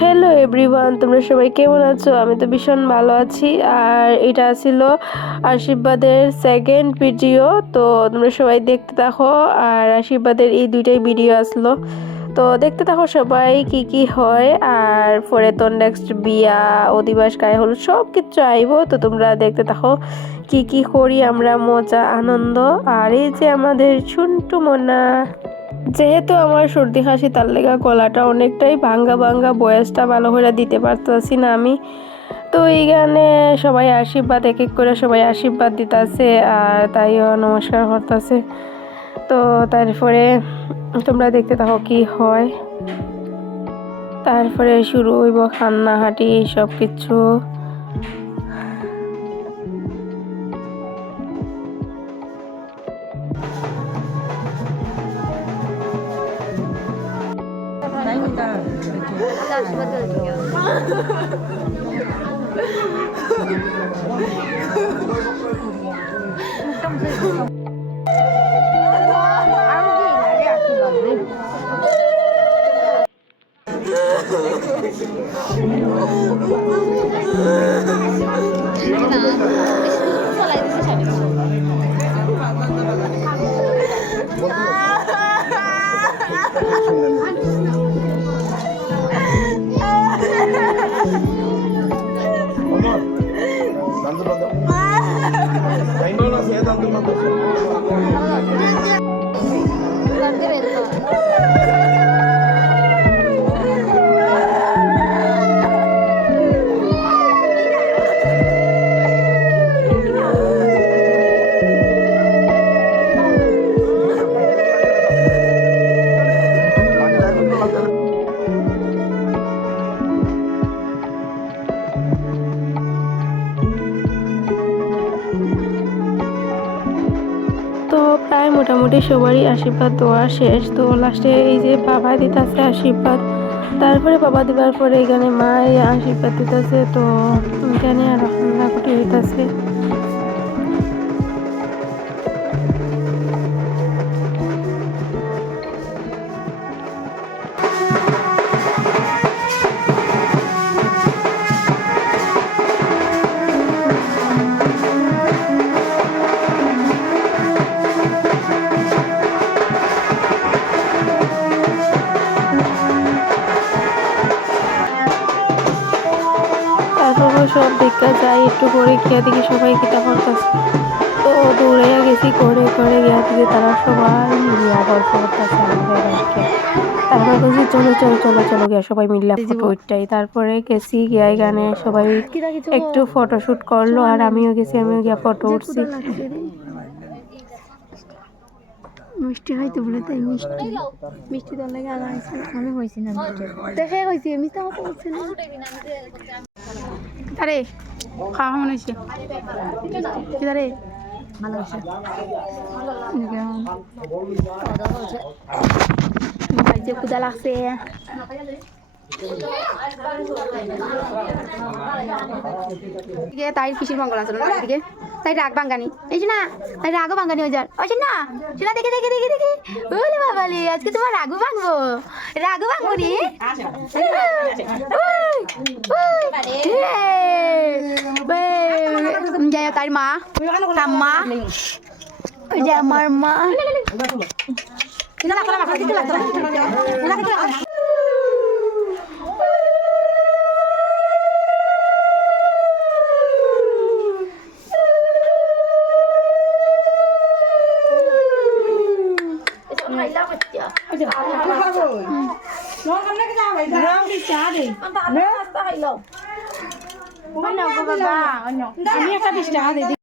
Hello everyone, তোমরা সবাই কেমন আছো? আমি তো ভীষণ ভালো আছি। আর এটা ছিল আশীর্বাদের সেকেন্ড ভিডিও। তো তোমরা সবাই দেখতে থাকো। আর আশীর্বাদের এই দুইটাই ভিডিও আসলো, তো দেখতে থাকো সবাই কি কি হয়। আর পরে তো নেক্সট বিয়া, অধিবাস, গায়ে হলুদ সব কিছু আইব। তো তোমরা দেখতে থাকো কি কি করি আমরা, মজা আনন্দ। আর এই যে আমাদের ছুন্টু মোনা, যেহেতু আমার সর্দি কাশি তার লেগা গলাটা অনেকটাই ভাঙ্গা ভাঙ্গা, বয়সটা ভালো করে দিতে পারতেছি না আমি। তো এই গানে সবাই আশীর্বাদ, এক এক করে সবাই আশীর্বাদ দিতেছে আর তাইও নমস্কার করতেছে। তো তারপরে তোমরা দেখতে থাকো কি হয়। তারপরে শুরু হইব কান্নাহাটি সব কিছু। তো প্রায় মোটামুটি সবারই আশীর্বাদ দেওয়া শেষ। তো লাস্টে এই যে বাবা দিতেছে আশীর্বাদ, তারপরে বাবা দেওয়ার পরে এখানে মা আশীর্বাদ দিতেছে। তো এখানে আর রান্নাকুটি হইতেছে। সব দেখা যায়, একটু করে গিয়া দেখি সবাই কিতা করতেছে। তো দৌড়াইয়া গেছি করে করে গিয়া দিকে তারা সবাই মিলিয়া গল্প করতেছে আমাদেরকে। তারপর বলছি চলো চলো চলো চলো গিয়া সবাই মিলিয়া ফটো উঠটাই। তারপরে গেছি গিয়া এখানে সবাই একটু ফটোশুট করলো আর আমিও গেছি, আমিও গিয়া ফটো উঠছি। মিষ্টি খাইতে বলে তাই মিষ্টি মিষ্টি তোর লাগে আর আমি হয়েছি না দেখে হয়েছি মিষ্টি কথা বলছি না। আরে খাওয়া মনে হয়েছে কি রে ভালো আছে যে ক্ষুদা লাগছে। তাই পিসির মঙ্গল আছে না দিকে, তাই রাগ বাঙ্গানি এই যে না, তাই রাগও বাঙ্গানি হয়ে যার ওই না সেটা দেখে দেখে দেখে দেখে বলে বাবালি আজকে তোমার রাগও ভাঙবো, রাগও ভাঙবো নি যাই তার মা ঠাম্মা ওই যে আমার মা। আমি একটা 20 টাকা দিই।